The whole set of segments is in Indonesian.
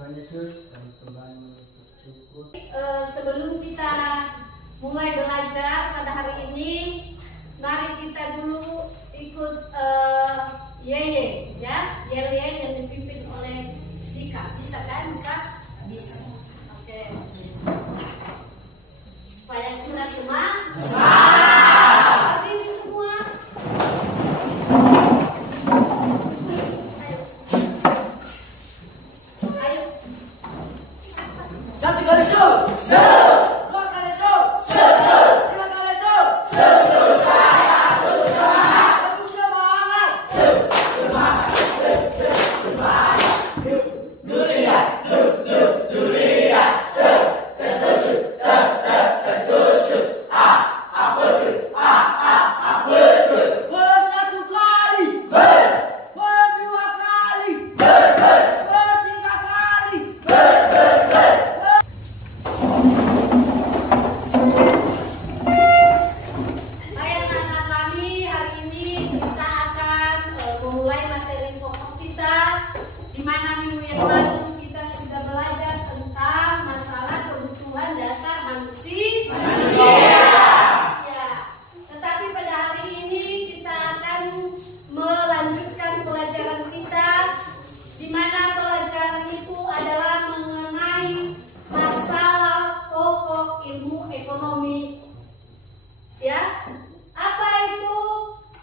Tuhan Yesus, kami kembali mengucap syukur. Sebelum kita mulai belajar pada hari ini, mari kita dulu ikut Yeye, ya, Yeye yang dipimpin oleh Dika. Bisa kan, Dika? Bisa. Oke. Supaya kita semua. Ini semua. Ayo. Satu kali show, show. Dua kali show, show, show. Tiga kali show, show, show. Saya semangat, kamu semangat, show, semangat, show, semangat. Durian, durian, tertusuk, tertusuk. Apa tu? Satu kali, dua kali, tiga kali. Baik anak-anak kami, hari ini kita akan memulai materi pokok kita, di mana minggu yang lalu kita sudah belajar tentang masalah kebutuhan dasar manusia. Ya, tetapi pada hari ini kita akan melanjutkan pelajaran kita, di mana pelajaran itu adalah mengenai masalah pokok ilmu ekonomi. Ya,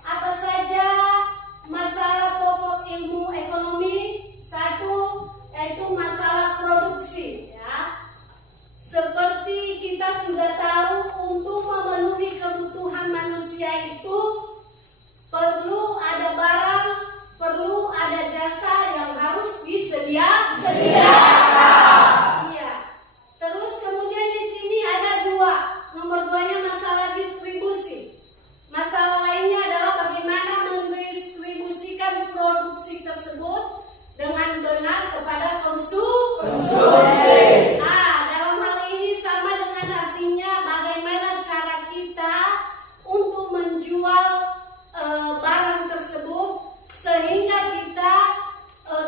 apa saja masalah pokok ilmu ekonomi? Satu, yaitu masalah produksi, ya. Seperti kita sudah tahu, untuk memenuhi kebutuhan manusia itu perlu ada barang, perlu ada jasa yang harus disediakan. Iya. Terus kemudian di sini ada dua. Nomor duanya masalah distribusi. Masalah lainnya adalah bagaimana mendistribusikan produksi tersebut dengan benar kepada konsumen. Dalam hal ini sama dengan artinya bagaimana cara kita untuk menjual barang tersebut sehingga kita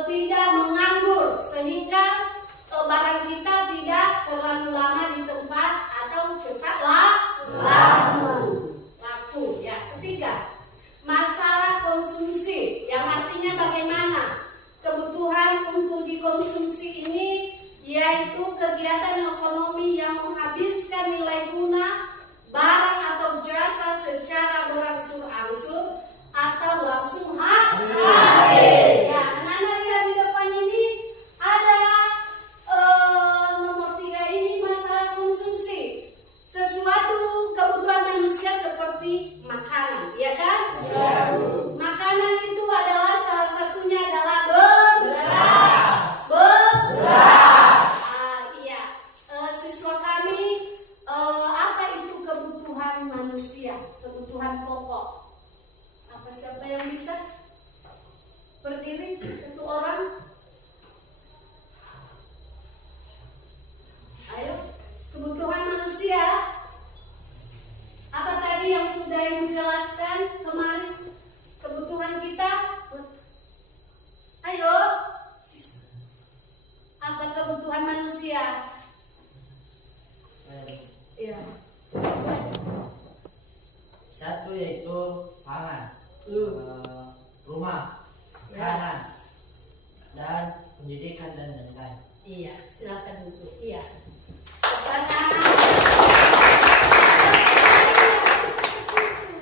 tidak menganggur, sehingga barang kita tidak terlalu lama di tempat atau cepat laku. Ya. Ketiga, masalah konsumsi, yang artinya bagaimana kebutuhan untuk dikonsumsi ini, yaitu kegiatan ekonomi yang menghabiskan nilai guna barang atau jasa secara berangsur-angsur atau langsung habis. Ya, anak-anak lihat di depan ini ada nomor 3 ini masalah konsumsi. Sesuatu kebutuhan manusia seperti makanan, ya kan? Ya. Makanan itu adalah salah satunya adalah beras. Iya. Siswa kami, apa itu kebutuhan manusia? Kebutuhan pokok. Apa siapa yang bisa berdiri? Satu orang. Ayo, kebutuhan manusia. Apa tadi yang sudah Ibu jelaskan kemarin? Kebutuhan kita. Ayo. Apa kebutuhan manusia? Iya. Satu yaitu pangan, rumah, Ya. makanan, dan pendidikan dan lain-lain. Iya, silakan duduk. Iya. Pertanyaan.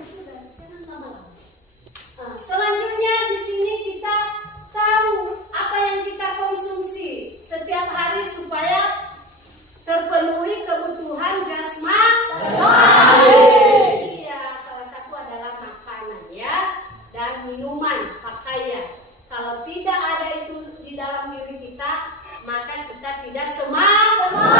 Sudah, jangan lama-lama. Selanjutnya di sini kita tahu apa yang kita konsumsi setiap hari supaya terpenuhi kebutuhan jasmani. Iya, salah satu adalah makanan, ya, dan minuman, pakaian. Kalau tidak ada itu di dalam diri kita, maka kita tidak semangat.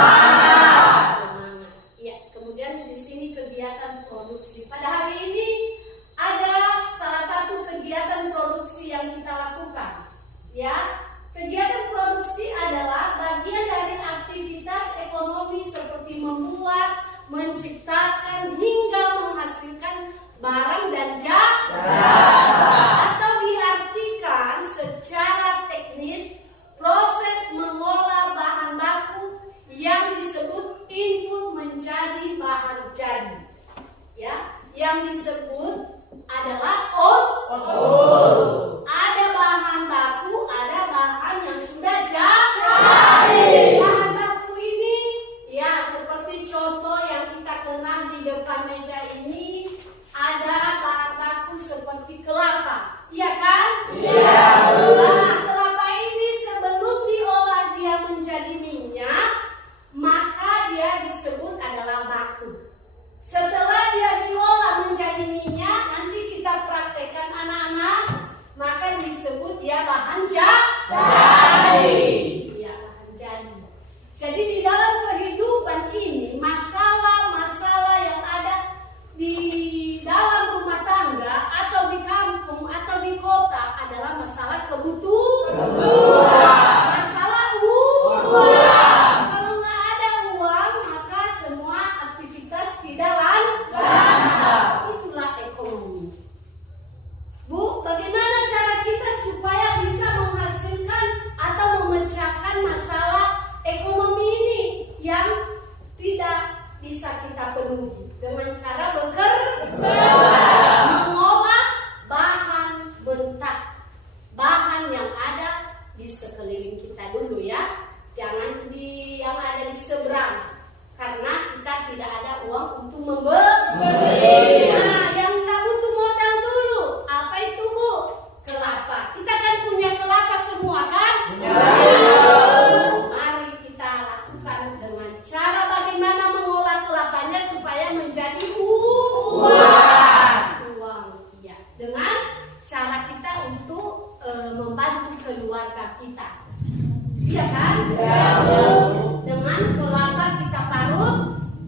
Dengan kelapa kita parut,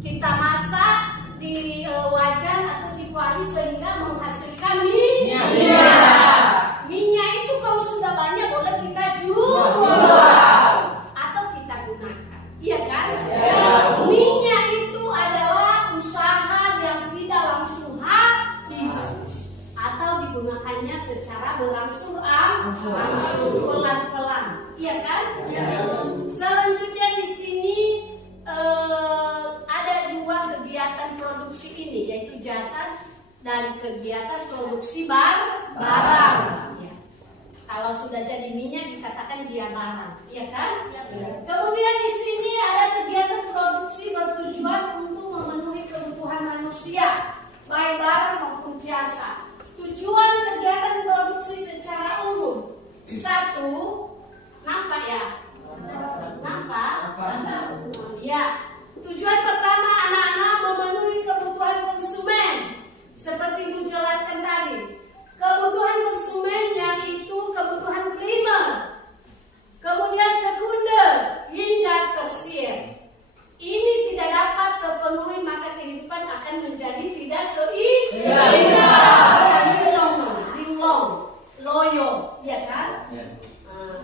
kita masak di wajan atau di kuali sehingga menghasilkan minyak. Minyak itu kalau sudah banyak boleh kita jual atau kita gunakan, iya kan? Minyak itu adalah usaha yang tidak langsung habis atau digunakannya secara berangsur-angsur, pelan-pelan, iya kan? Selanjutnya di sini ada dua kegiatan produksi ini, yaitu jasa dan kegiatan produksi barang. Ya. Kalau sudah jadi minyak dikatakan dia barang, iya kan? Kemudian di sini ada kegiatan produksi bertujuan untuk memenuhi kebutuhan manusia, baik barang maupun jasa. Tujuan kegiatan produksi secara umum. Satu, nampak ya? Nampak? Ya. Tujuan pertama, anak-anak memenuhi kebutuhan konsumen. Seperti Ibu jelaskan tadi. Kebutuhan konsumen yang itu kebutuhan primer, kemudian sekunder hingga tersier. Ini tidak dapat terpenuhi maka kehidupan akan menjadi tidak linglong, loyo, ya kan?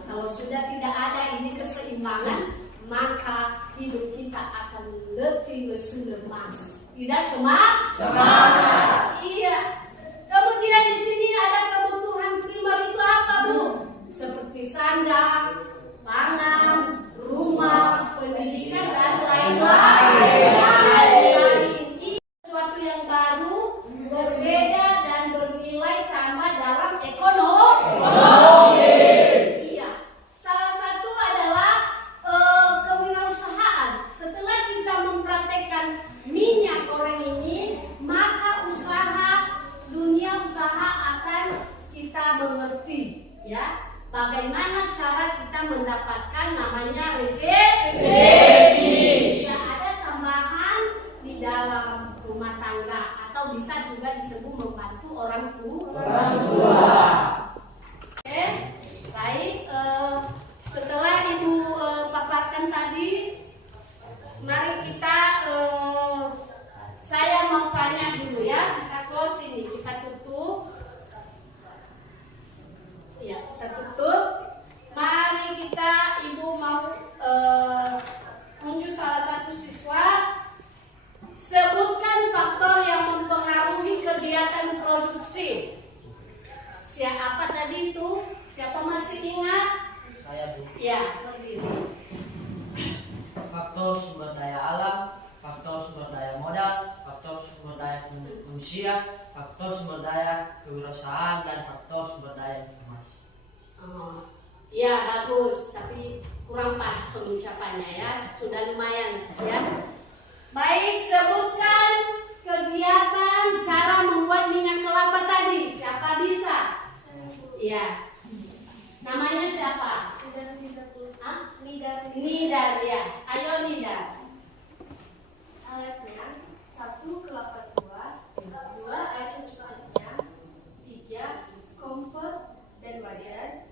Kalau sudah tidak ada ini keseimbangan, maka hidup kita akan letih lesu lemas, tidak semangat. Iya. Kemudian di sini ada kebutuhan primer itu apa, Bu? Seperti sandang, pangan, rumah, pendidikan dan lain-lain. Ini sesuatu yang baru, berbeda dan bernilai tambah dalam ekonomi. Iya. Salah satu adalah kewirausahaan. Setelah kita mempraktekkan minyak goreng ini, maka dunia usaha akan kita mengerti, ya, bagaimana cara kita mendapatkan namanya rezeki. Ya, ada tambahan di dalam rumah tangga atau bisa juga disebut membantu orang tua. Oke, baik. Setelah Ibu paparkan tadi, mari kita saya mau tanya dulu ya, kita close ini, kita tutup. Ya, kita tutup. Mari kita, Ibu mau tunjuk salah satu siswa. Sebutkan faktor yang mempengaruhi kegiatan produksi. Siapa tadi itu? Siapa masih ingat? Saya, Bu. Ya, berdiri. Faktor sumber daya alam, faktor sumber daya modal, faktor sumber daya manusia, faktor sumber daya kewirausahaan, dan faktor sumber daya informasi. Oh, ya bagus, tapi kurang pas pengucapannya ya. Sudah lumayan ya. Baik, sebutkan kegiatan cara membuat minyak kelapa tadi. Siapa bisa? Ya. Namanya siapa? Nidar ya. Ayo Nidar. Alatnya 1 kelapa tua, 2 air secukupnya, 3 kompor dan wajan,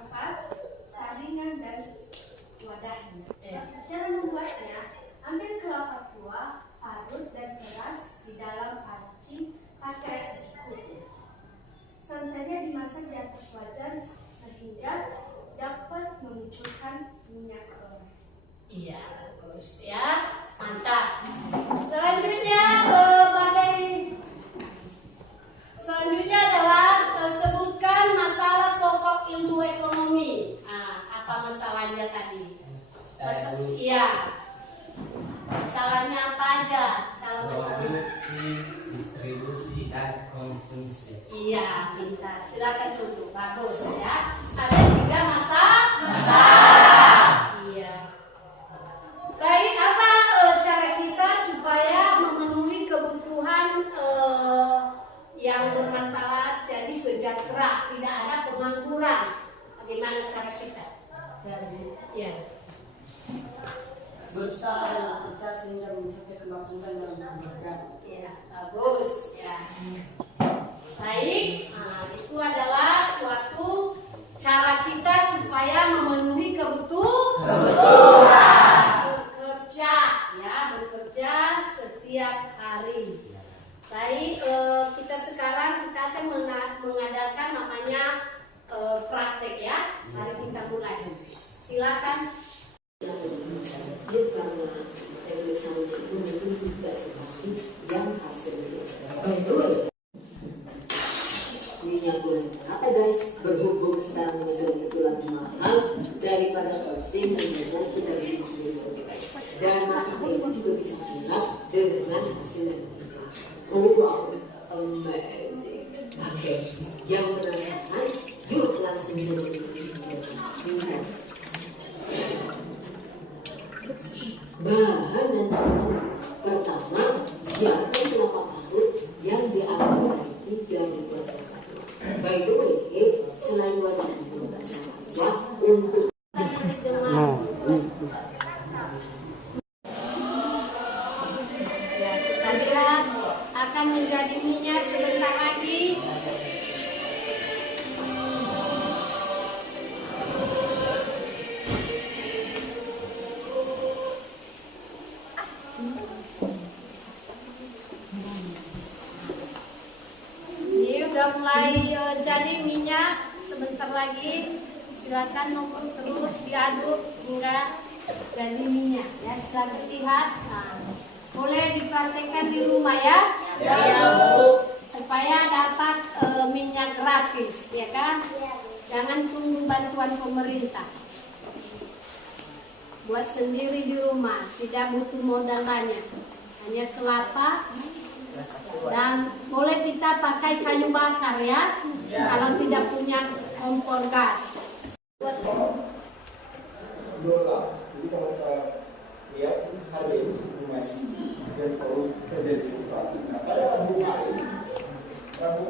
4 saringan dan wadahnya. Cara membuatnya, ambil kelapa tua, parut dan peras di dalam panci pakai air secukupnya. Santannya dimasak di atas wajan sehingga dapat memunculkan minyak goreng. Iya, bagus ya. Mantap. Selanjutnya adalah sebutkan masalah pokok ilmu ekonomi. Apa masalahnya tadi? Iya. Masalahnya apa aja? Kalau Produksi, distribusi, dan konsumsi. iya, pintar. Silakan duduk. Bagus ya. Ada 3 masalah. Iya. Baik, apa cara kita supaya memenuhi kebutuhan yang bermasalah, jadi sejahtera, tidak ada pengangguran? Bagaimana cara kita? Ya. Berusaha kita sehingga mencapai kemampuan dalam bekerja. Ya, bagus ya. Baik, itu adalah suatu cara kita supaya memenuhi kebutuhan. karena misalnya itu mungkin tidak seperti yang hasilnya. By the way, minyak goreng apa guys? Berhubung sekarang minyak goreng itu lagi mahal, daripada pusing mendingan kita bikin sendiri guys. Dan masaknya itu juga bisa enak dengan hasil yang berbeda. Oh wow, amazing. Oke, yang penasaran, yuk langsung mencoba. Bahan dan bahan pertama, siapkan kelapa parut yang diambil dari 3 buah kelapa. By the way, selain wajib menggunakan kelapa untuk Ya, kita lihat akan menjadi minyak sebentar lagi. Ini udah mulai jadi minyak, sebentar lagi silakan nunggu terus diaduk hingga jadi minyak ya. Silahkan lihat, nah, boleh dipraktekkan di rumah ya, supaya dapat minyak gratis ya kan. Jangan tunggu bantuan pemerintah, buat sendiri di rumah, tidak butuh modal banyak, hanya kelapa. Dan boleh kita pakai kayu bakar ya, kalau tidak punya kompor gas. Jadi kalau kita lihat harga itu cukup lumayan dan selalu terjadi fluktuatif. Nah, pada Rabu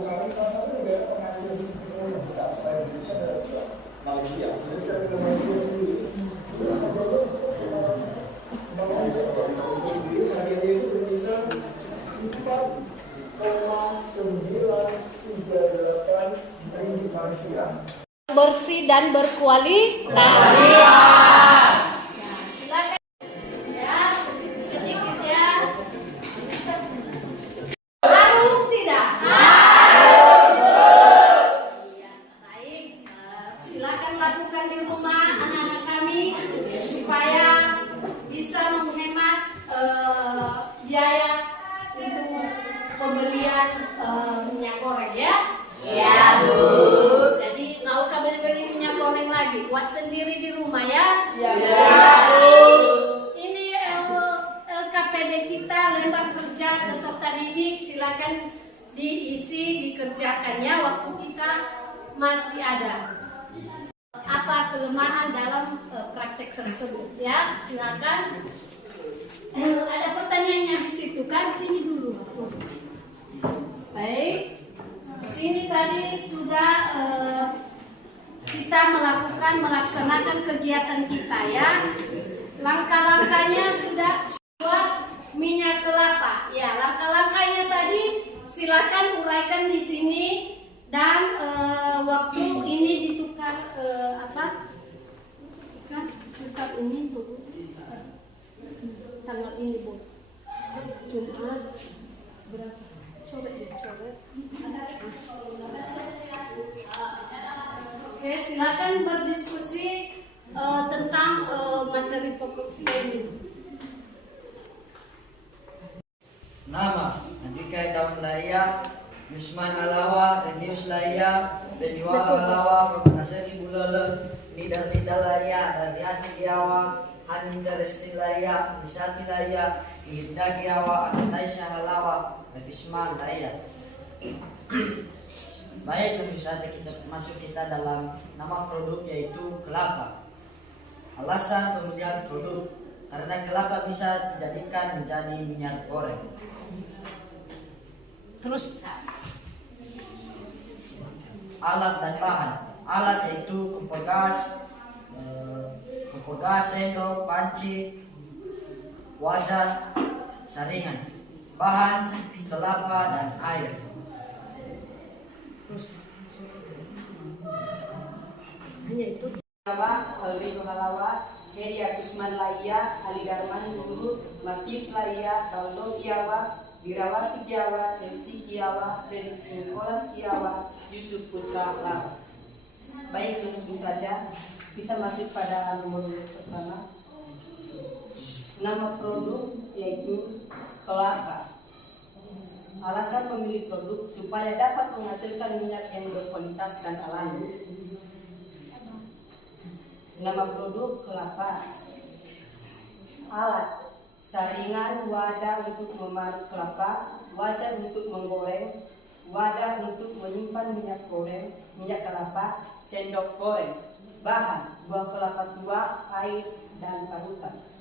kemarin salah satu negara penghasil yang besar selain Indonesia adalah juga Malaysia. Jadi saya ke Malaysia sendiri, beberapa produk Malaysia sendiri harganya itu berkisar 4,938 ribu Malaysia. Bersih dan berkualitas. Ya, silakan. Ya, sedikit ya. Harum tidak? Iya, baik. Silakan lakukan di rumah anak-anak kami supaya bisa menghemat biaya untuk pembelian minyak goreng ya. Iya, Bu. Jadi nggak usah beli-beli minyak goreng lagi, buat sendiri di rumah ya. Iya. Ini LKPD kita, lembar kerja peserta didik, silakan diisi, dikerjakan ya waktu kita masih ada. Apa kelemahan dalam praktek tersebut ya? Silakan. Ada pertanyaannya di situ kan? Sini dulu. Baik. Sini tadi sudah kita melaksanakan kegiatan kita ya. Langkah-langkahnya sudah buat minyak kelapa. Ya, langkah-langkahnya tadi silakan uraikan di sini dan waktu ini ditukar tukar ini Bu. Tanggal ini Bu. Jumat berapa? Coba. Oke, silakan berdiskusi tentang materi pokok ini. Nama Andika Daun Laya, Yusman Alawa, Renius Laya, Beniwa Alawa, Fakunasari Bulala, Nidal Laya, Dariati Kiawa, Haninda Resti Laya, Misati Laya, Ihda Kiawa, Akatai Syahalawa, Nafisman Laya. Baik, tentu saja masuk kita dalam nama produk yaitu kelapa. Alasan pemilihan produk karena kelapa bisa dijadikan menjadi minyak goreng. Terus alat dan bahan. Alat yaitu kompor gas, sendok, panci, wajan, saringan. Bahan kelapa dan air. Hanya itu. Alvin Halawa, Heri Akusman Laya, Ali Darman Guru, Matius Laya, Baldo Kiawa, Wirawati Kiawa, Chelsea Kiawa, Felix Nicholas Kiawa, Yusuf Putra Lawa. Baik, langsung saja kita masuk pada nomor pertama. Nama produk yaitu kelapa. Alasan memilih produk supaya dapat menghasilkan minyak yang berkualitas dan alami. Nama produk kelapa. Alat: saringan, wadah untuk memarut kelapa, wajan untuk menggoreng, wadah untuk menyimpan minyak goreng, minyak kelapa, sendok goreng. Bahan: buah kelapa tua, air, dan parutan.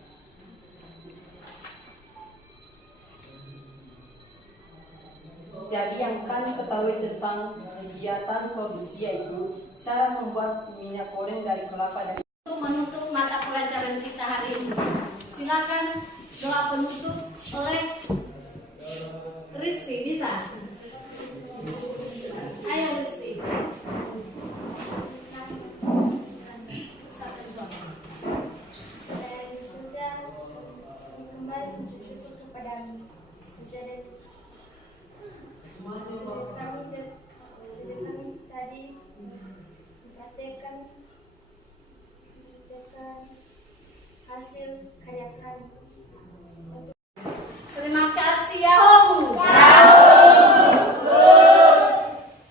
Jadi yang kami ketahui tentang kegiatan produksi yaitu cara membuat minyak goreng dari kelapa dan Untuk menutup mata pelajaran kita hari ini, silakan doa penutup oleh Risti. Bisa? Ayo Risti. Dan sudah kembali bersyukur kepadamu. Sejak